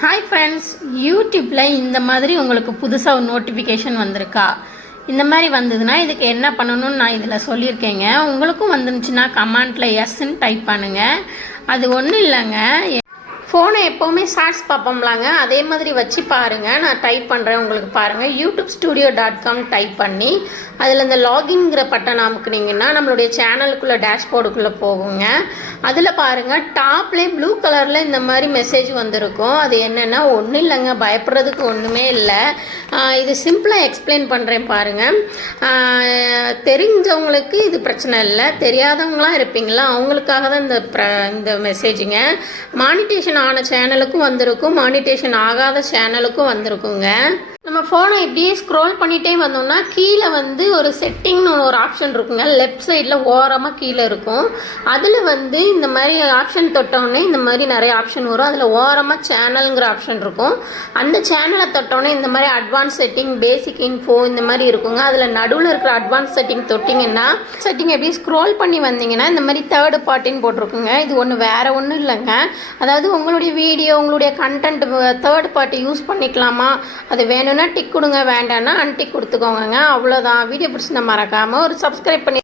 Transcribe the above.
Hi friends, யூடியூப்பில் இந்த மாதிரி உங்களுக்கு புதுசாக ஒரு நோட்டிஃபிகேஷன் வந்திருக்கா? இந்த மாதிரி வந்ததுன்னா இதுக்கு என்ன பண்ணணும்னு நான் இதில் சொல்லியிருக்கேங்க. உங்களுக்கும் வந்துருந்துச்சுன்னா கமெண்ட்டில் எஸ்ன்னு டைப் பண்ணுங்கள். அது ஒன்றும் இல்லைங்க, ஃபோனை எப்போவுமே ஷார்ட்ஸ் பார்ப்போம்லாங்க, அதே மாதிரி வச்சு பாருங்கள். நான் டைப் பண்ணுறேன், உங்களுக்கு பாருங்கள். youtube.studio.com டைப் பண்ணி அதில் இந்த லாகின்கிற பட்டன் அமுக்குனீங்கன்னா நம்மளுடைய சேனலுக்குள்ளே டேஷ்போர்டுக்குள்ளே போகுங்க. அதில் பாருங்கள், டாப்லேயே ப்ளூ கலரில் இந்த மாதிரி மெசேஜ் வந்திருக்கும். அது என்னென்னா ஒன்றும் இல்லைங்க, பயப்படுறதுக்கு ஒன்றுமே இல்லை. இது சிம்பிளாக எக்ஸ்பிளைன் பண்ணுறேன் பாருங்கள். தெரிஞ்சவங்களுக்கு இது பிரச்சனை இல்லை, தெரியாதவங்களாம் இருப்பீங்களா, அவங்களுக்காக தான் இந்த மெசேஜுங்க. மானிட்டேஷன் ஆன சேனலுக்கும் வந்திருக்கும், மானிட்டேஷன் ஆகாத சேனலுக்கும் வந்திருக்குங்க. நம்ம ஃபோனை இப்படியே ஸ்க்ரோல் பண்ணிகிட்டே வந்தோம்னா கீழே வந்து ஒரு செட்டிங்னு ஒரு ஆப்ஷன் இருக்குங்க. லெஃப்ட் சைடில் ஓரமாக கீழே இருக்கும். அதில் வந்து இந்த மாதிரி ஆப்ஷன் தொட்டோடனே இந்த மாதிரி நிறைய ஆப்ஷன் வரும். அதில் ஓரமாக சேனலுங்கிற ஆப்ஷன் இருக்கும். அந்த சேனலை தொட்டோடனே இந்த மாதிரி அட்வான்ஸ் செட்டிங், பேசிக் இன்ஃபோ இந்த மாதிரி இருக்குங்க. அதில் நடுவில் இருக்கிற அட்வான்ஸ் செட்டிங் தொட்டிங்கன்னா செட்டிங் எப்படி ஸ்க்ரோல் பண்ணி வந்தீங்கன்னா இந்த மாதிரி தேர்டு பார்ட்டின்னு போட்டிருக்குங்க. இது ஒன்று வேறு ஒன்றும் இல்லைங்க. அதாவது உங்களுடைய வீடியோ, உங்களுடைய கண்டென்ட் தேர்ட் பார்ட்டி யூஸ் பண்ணிக்கலாமா, அது வேணும் டிக் கொடுங்க, வேண்டாம்னா அன்டிக் கொடுத்துக்கோங்க. அவ்வளோதான். வீடியோ பிடிச்சி மறக்காமல் ஒரு சப்ஸ்கிரைப் பண்ணி